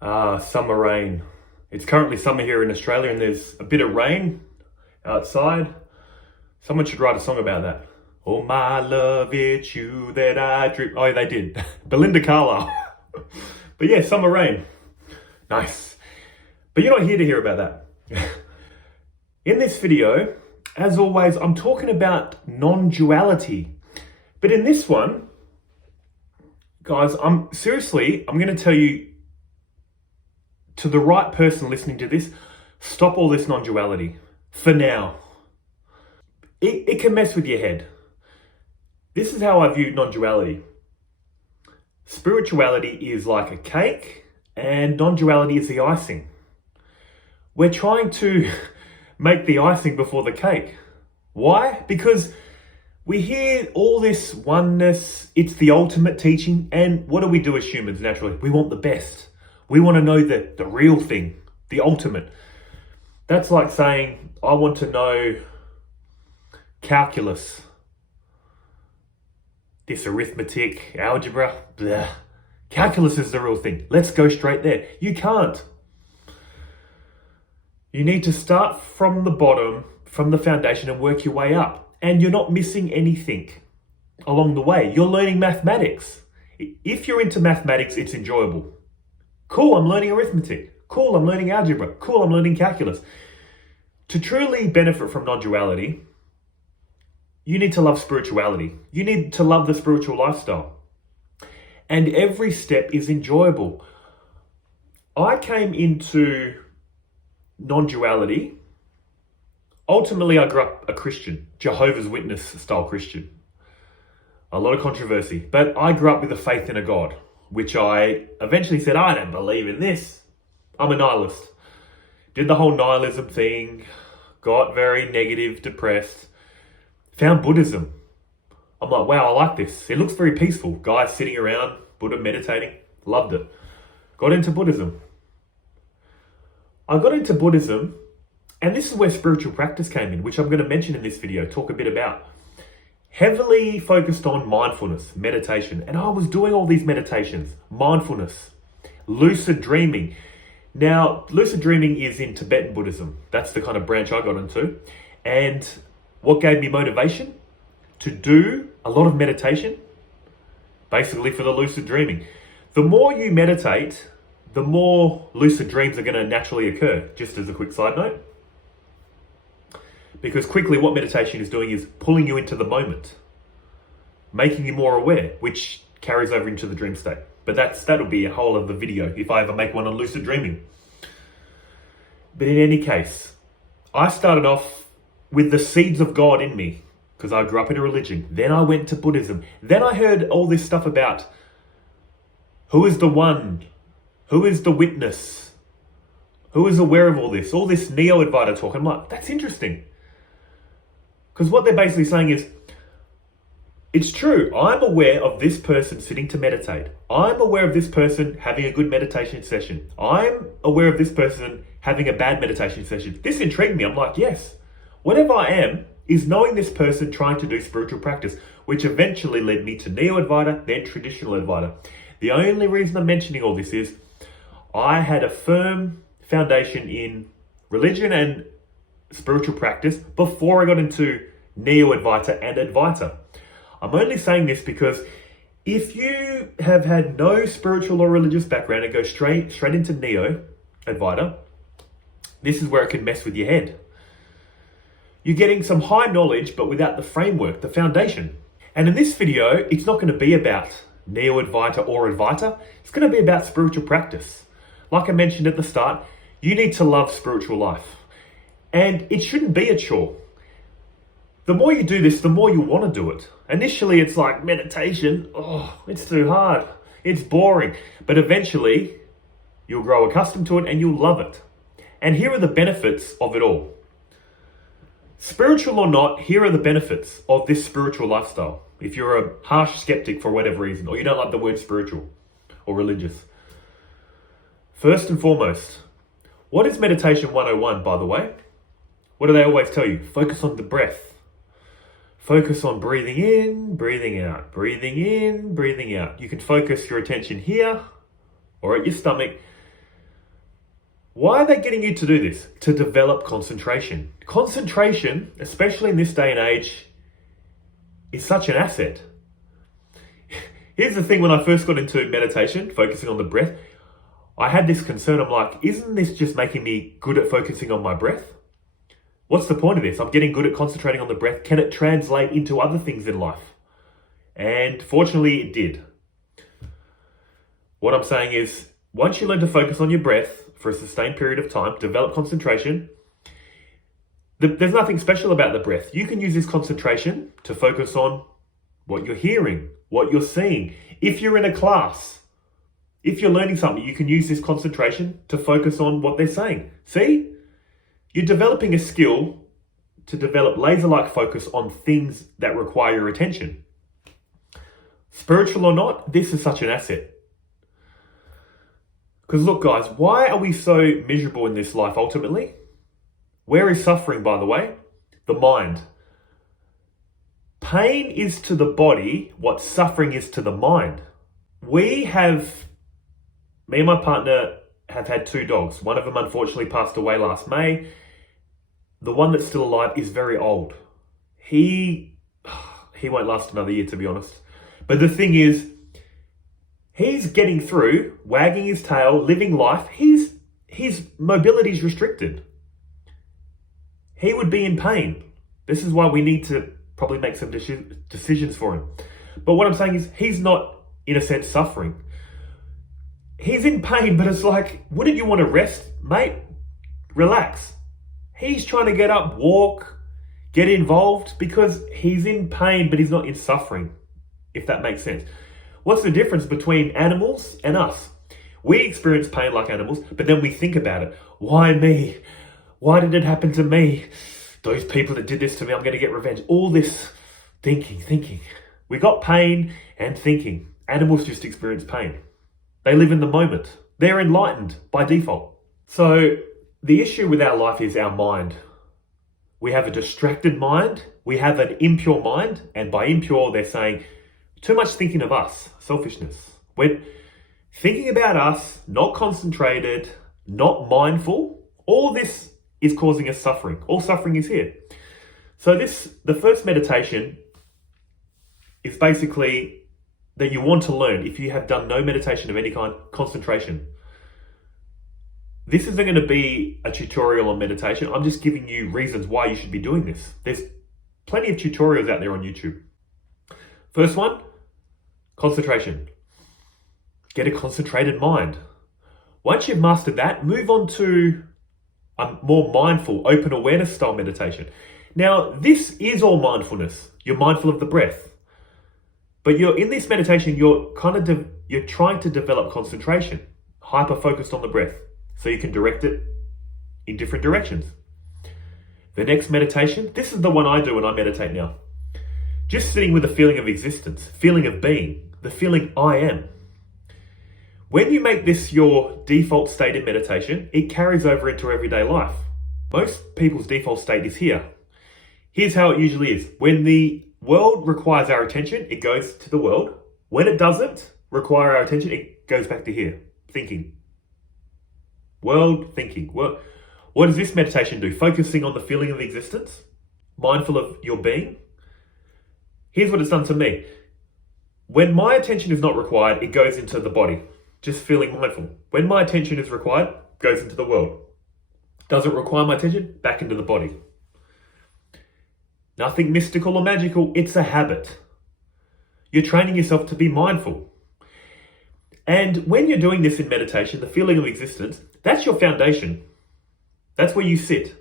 Summer rain. It's currently summer here in Australia and there's a bit of rain outside. Someone should write a song about that. Oh my love, it's you that I dream. Oh, they did. Belinda Carlisle. But yeah, summer rain. Nice. But you're not here to hear about that. In this video, as always, I'm talking about non-duality. But in this one, guys, I'm going to tell you, to the right person listening to this, stop all this non-duality for now. It can mess with your head. This is how I view non-duality. Spirituality is like a cake and non-duality is the icing. We're trying to make the icing before the cake. Why? Because we hear all this oneness, it's the ultimate teaching, and what do we do as humans naturally? We want the best. We want to know the real thing, the ultimate. That's like saying, I want to know calculus, this arithmetic, algebra, blah. Calculus is the real thing. Let's go straight there. You can't. You need to start from the bottom, from the foundation, and work your way up. And you're not missing anything along the way. You're learning mathematics. If you're into mathematics, it's enjoyable. Cool, I'm learning arithmetic. Cool, I'm learning algebra. Cool, I'm learning calculus. To truly benefit from non-duality, you need to love spirituality. You need to love the spiritual lifestyle. And every step is enjoyable. I came into non-duality. Ultimately, I grew up a Christian, Jehovah's Witness style Christian. A lot of controversy, but I grew up with a faith in a God, which I eventually said, I don't believe in this. I'm a nihilist. Did the whole nihilism thing, got very negative, depressed, found Buddhism. I'm like, wow, I like this. It looks very peaceful. Guys sitting around, Buddha meditating, loved it. Got into Buddhism. I got into Buddhism, and this is where spiritual practice came in, which I'm going to mention in this video, talk a bit about. Heavily focused on mindfulness, meditation. And I was doing all these meditations, mindfulness, lucid dreaming. Now, lucid dreaming is in Tibetan Buddhism. That's the kind of branch I got into. And what gave me motivation? To do a lot of meditation, basically for the lucid dreaming. The more you meditate, the more lucid dreams are going to naturally occur, just as a quick side note. Because quickly what meditation is doing is pulling you into the moment, making you more aware, which carries over into the dream state. But that'll be a whole other video if I ever make one on lucid dreaming. But in any case, I started off with the seeds of God in me because I grew up in a religion. Then I went to Buddhism. Then I heard all this stuff about who is the one, who is the witness, who is aware of all this neo-Advaita talk. I'm like, that's interesting. Because what they're basically saying is, it's true, I'm aware of this person sitting to meditate. I'm aware of this person having a good meditation session. I'm aware of this person having a bad meditation session. This intrigued me. I'm like, yes, whatever I am is knowing this person trying to do spiritual practice, which eventually led me to Neo-Advaita, then Traditional Advaita. The only reason I'm mentioning all this is I had a firm foundation in religion and spiritual practice before I got into Neo-Advaita and Advaita. I'm only saying this because if you have had no spiritual or religious background and go straight into Neo-Advaita, this is where it can mess with your head. You're getting some high knowledge, but without the framework, the foundation. And in this video, it's not going to be about Neo-Advaita or Advaita. It's going to be about spiritual practice. Like I mentioned at the start, you need to love spiritual life. And it shouldn't be a chore. The more you do this, the more you want to do it. Initially, it's like meditation. Oh, it's too hard. It's boring. But eventually, you'll grow accustomed to it and you'll love it. And here are the benefits of it all. Spiritual or not, here are the benefits of this spiritual lifestyle. If you're a harsh skeptic for whatever reason, or you don't like the word spiritual or religious. First and foremost, what is Meditation 101, by the way? What do they always tell you? Focus on the breath. Focus on breathing in, breathing out, breathing in, breathing out. You can focus your attention here or at your stomach, Why are they getting you to do this? To develop concentration. Concentration, especially in this day and age, is such an asset. Here's the thing, when I first got into meditation, focusing on the breath, I had this concern. I'm like, isn't this just making me good at focusing on my breath? What's the point of this? I'm getting good at concentrating on the breath. Can it translate into other things in life? And fortunately, it did. What I'm saying is, once you learn to focus on your breath for a sustained period of time, develop concentration, there's nothing special about the breath. You can use this concentration to focus on what you're hearing, what you're seeing. If you're in a class, if you're learning something, you can use this concentration to focus on what they're saying. See? You're developing a skill to develop laser-like focus on things that require your attention. Spiritual or not, this is such an asset. Because look, guys, why are we so miserable in this life ultimately? Where is suffering, by the way? The mind. Pain is to the body what suffering is to the mind. Me and my partner have had 2 dogs. One of them unfortunately passed away last May. The one that's still alive is very old. He won't last another year, to be honest. But the thing is, he's getting through, wagging his tail, living life. His mobility is restricted. He would be in pain. This is why we need to probably make some decisions for him. But what I'm saying is, he's not, in a sense, suffering. He's in pain, but it's like, wouldn't you want to rest, mate? Relax. He's trying to get up, walk, get involved, because he's in pain, but he's not in suffering, if that makes sense. What's the difference between animals and us? We experience pain like animals, but then we think about it. Why me? Why did it happen to me? Those people that did this to me, I'm going to get revenge. All this thinking. We got pain and thinking. Animals just experience pain. They live in the moment. They're enlightened by default. So the issue with our life is our mind. We have a distracted mind. We have an impure mind. And by impure, they're saying too much thinking of us, selfishness. When thinking about us, not concentrated, not mindful, all this is causing us suffering. All suffering is here. So the first meditation is basically that you want to learn. If you have done no meditation of any kind, concentration. This isn't going to be a tutorial on meditation. I'm just giving you reasons why you should be doing this. There's plenty of tutorials out there on YouTube. First one, concentration. Get a concentrated mind. Once you've mastered that, move on to a more mindful, open awareness style meditation. Now, this is all mindfulness. You're mindful of the breath. But you're in this meditation, you're trying to develop concentration, hyper focused on the breath, so you can direct it in different directions. The next meditation, this is the one I do when I meditate now. Just sitting with the feeling of existence, feeling of being, the feeling I am. When you make this your default state in meditation, it carries over into everyday life. Most people's default state is here. Here's how it usually is. When the world requires our attention, it goes to the world. When it doesn't require our attention, it goes back to here, thinking. World, thinking. What does this meditation do? Focusing on the feeling of existence, mindful of your being. Here's what it's done to me. When my attention is not required, it goes into the body. Just feeling mindful. When my attention is required, it goes into the world. Doesn't require my attention, back into the body. Nothing mystical or magical, it's a habit. You're training yourself to be mindful. And when you're doing this in meditation, the feeling of existence, that's your foundation. That's where you sit.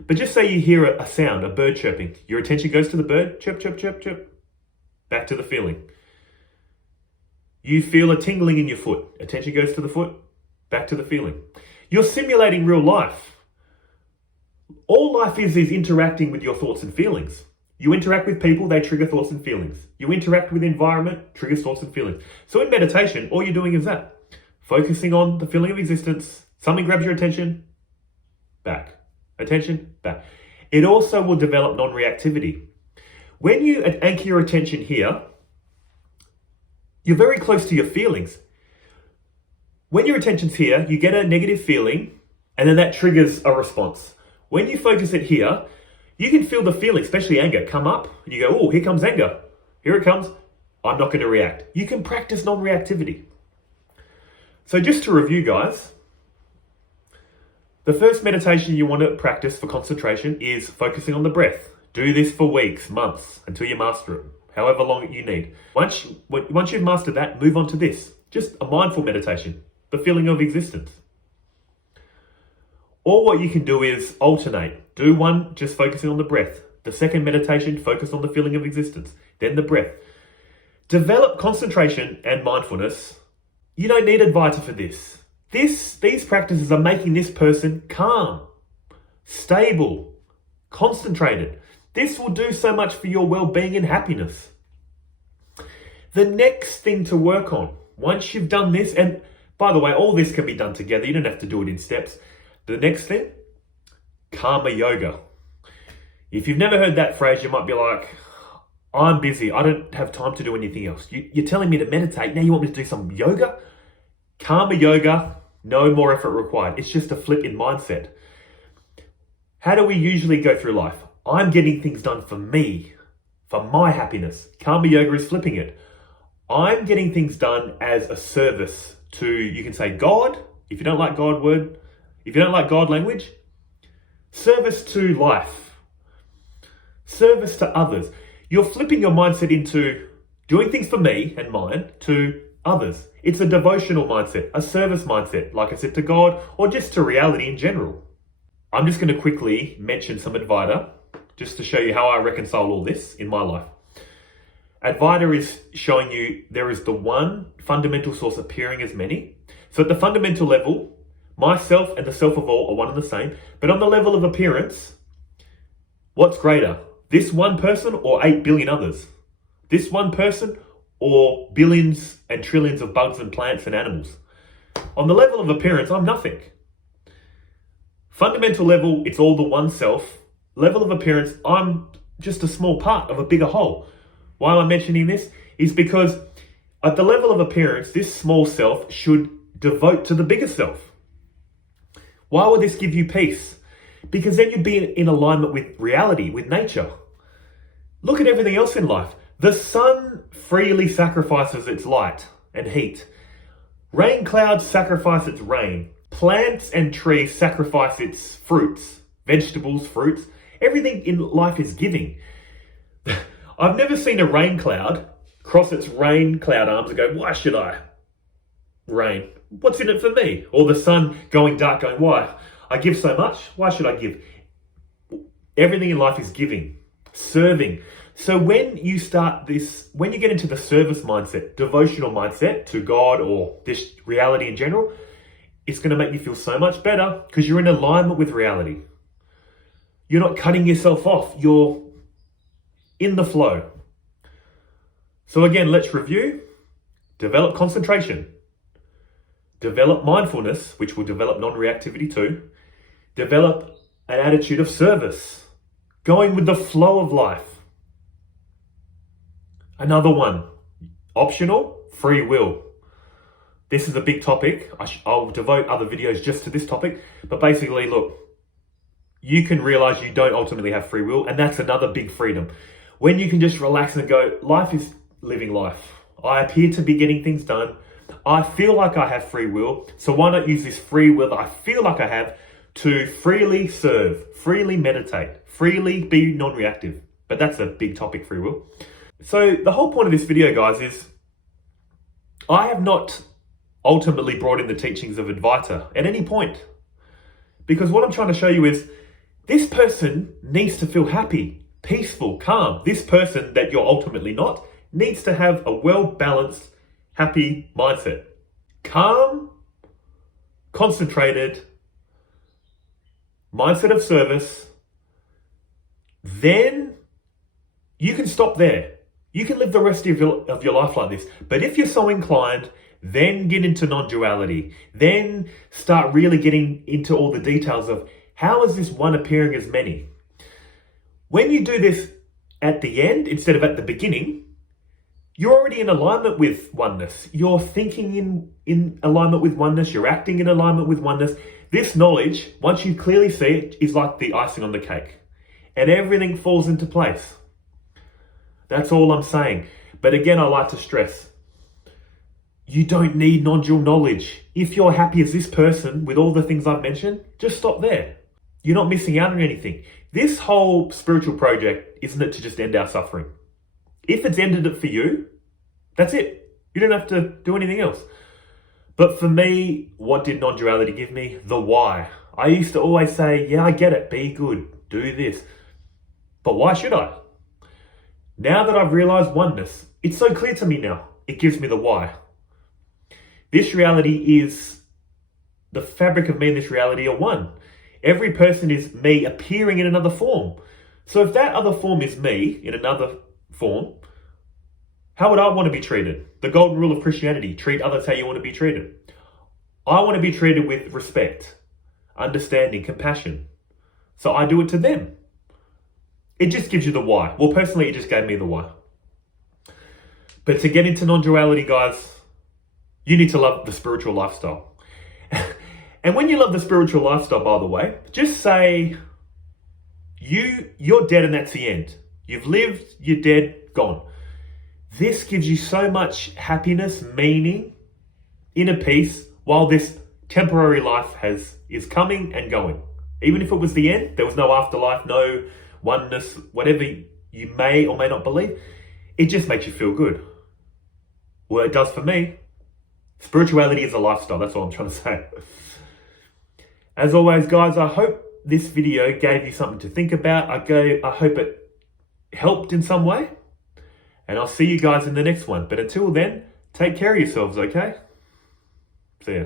But just say you hear a sound, a bird chirping. Your attention goes to the bird, chirp, chirp, chirp, chirp. Back to the feeling. You feel a tingling in your foot. Attention goes to the foot, back to the feeling. You're simulating real life. All life is interacting with your thoughts and feelings. You interact with people, they trigger thoughts and feelings. You interact with the environment, triggers thoughts and feelings. So in meditation, all you're doing is that. Focusing on the feeling of existence. Something grabs your attention, back. Attention, back. It also will develop non-reactivity. When you anchor your attention here, you're very close to your feelings. When your attention's here, you get a negative feeling, And then that triggers a response. When you focus it here, you can feel the feeling, especially anger, come up. And you go, oh, here comes anger. Here it comes. I'm not going to react. You can practice non-reactivity. So just to review, guys, the first meditation you want to practice for concentration is focusing on the breath. Do this for weeks, months, until you master it, however long you need. Once you've mastered that, move on to this. Just a mindful meditation, the feeling of existence. Or what you can do is alternate. Do one just focusing on the breath. The second meditation, focus on the feeling of existence. Then the breath. Develop concentration and mindfulness. You don't need Advaita for this. These practices are making this person calm, stable, concentrated. This will do so much for your well-being and happiness. The next thing to work on, once you've done this, and by the way, all this can be done together. You don't have to do it in steps. The next thing, karma yoga. If you've never heard that phrase, you might be like, I'm busy. I don't have time to do anything else. You're telling me to meditate. Now you want me to do some yoga? Karma yoga, no more effort required. It's just a flip in mindset. How do we usually go through life? I'm getting things done for me, for my happiness. Karma yoga is flipping it. I'm getting things done as a service to, you can say God, if you don't like God word, if you don't like God language, service to life, service to others. You're flipping your mindset into doing things for me and mine to others. It's a devotional mindset, a service mindset, like I said, to God or just to reality in general. I'm just going to quickly mention some Advaita just to show you how I reconcile all this in my life. Advaita is showing you there is the one fundamental source appearing as many. So at the fundamental level, myself and the self of all are one and the same. But on the level of appearance, what's greater? This one person or 8 billion others? This one person or billions and trillions of bugs and plants and animals? On the level of appearance, I'm nothing. Fundamental level, it's all the one self. Level of appearance, I'm just a small part of a bigger whole. Why am I mentioning this? Is because at the level of appearance, this small self should devote to the bigger self. Why would this give you peace? Because then you'd be in alignment with reality, with nature. Look at everything else in life. The sun freely sacrifices its light and heat. Rain clouds sacrifice its rain. Plants and trees sacrifice its fruits, vegetables, fruits. Everything in life is giving. I've never seen a rain cloud cross its rain cloud arms and go, why should I rain? What's in it for me? Or the sun going dark going, why? I give so much, why should I give? Everything in life is giving, serving. So when you start this, when you get into the service mindset, devotional mindset to God or this reality in general, it's going to make you feel so much better because you're in alignment with reality. You're not cutting yourself off. You're in the flow. So again, let's review. Develop concentration. Develop mindfulness, which will develop non-reactivity too. Develop an attitude of service. Going with the flow of life. Another one, optional, free will. This is a big topic. I'll devote other videos just to this topic. But basically, look, you can realize you don't ultimately have free will. And that's another big freedom. When you can just relax and go, life is living life. I appear to be getting things done. I feel like I have free will. So why not use this free will that I feel like I have to freely serve, freely meditate, freely be non-reactive. But that's a big topic, free will. So the whole point of this video, guys, is I have not ultimately brought in the teachings of Advaita at any point. Because what I'm trying to show you is this person needs to feel happy, peaceful, calm. This person that you're ultimately not needs to have a well-balanced, happy mindset. Calm, concentrated, mindset of service. Then you can stop there. You can live the rest of your life like this. But if you're so inclined, then get into non-duality. Then start really getting into all the details of how is this one appearing as many? When you do this at the end, instead of at the beginning, you're already in alignment with oneness. You're thinking in alignment with oneness. You're acting in alignment with oneness. This knowledge, once you clearly see it, is like the icing on the cake. And everything falls into place. That's all I'm saying. But again, I like to stress, you don't need non-dual knowledge. If you're happy as this person with all the things I've mentioned, just stop there. You're not missing out on anything. This whole spiritual project isn't it to just end our suffering. If it's ended it for you, that's it. You don't have to do anything else. But for me, what did non-duality give me? The why. I used to always say, yeah, I get it. Be good. Do this. But why should I? Now that I've realized oneness, it's so clear to me now. It gives me the why. This reality is, the fabric of me and this reality are one. Every person is me appearing in another form. So if that other form is me in another form, how would I want to be treated? The golden rule of Christianity, treat others how you want to be treated. I want to be treated with respect, understanding, compassion. So I do it to them. It just gives you the why. Well, personally, it just gave me the why. But to get into non-duality, guys, you need to love the spiritual lifestyle. And when you love the spiritual lifestyle, by the way, just say, you're dead and that's the end. You've lived, you're dead, gone. This gives you so much happiness, meaning, inner peace, while this temporary life is coming and going. Even if it was the end, there was no afterlife, no oneness, whatever you may or may not believe, it just makes you feel good. Well, it does for me. Spirituality is a lifestyle, that's all I'm trying to say. As always, guys, I hope this video gave you something to think about. I hope it helped in some way. And I'll see you guys in the next one. But until then, take care of yourselves, okay? See ya.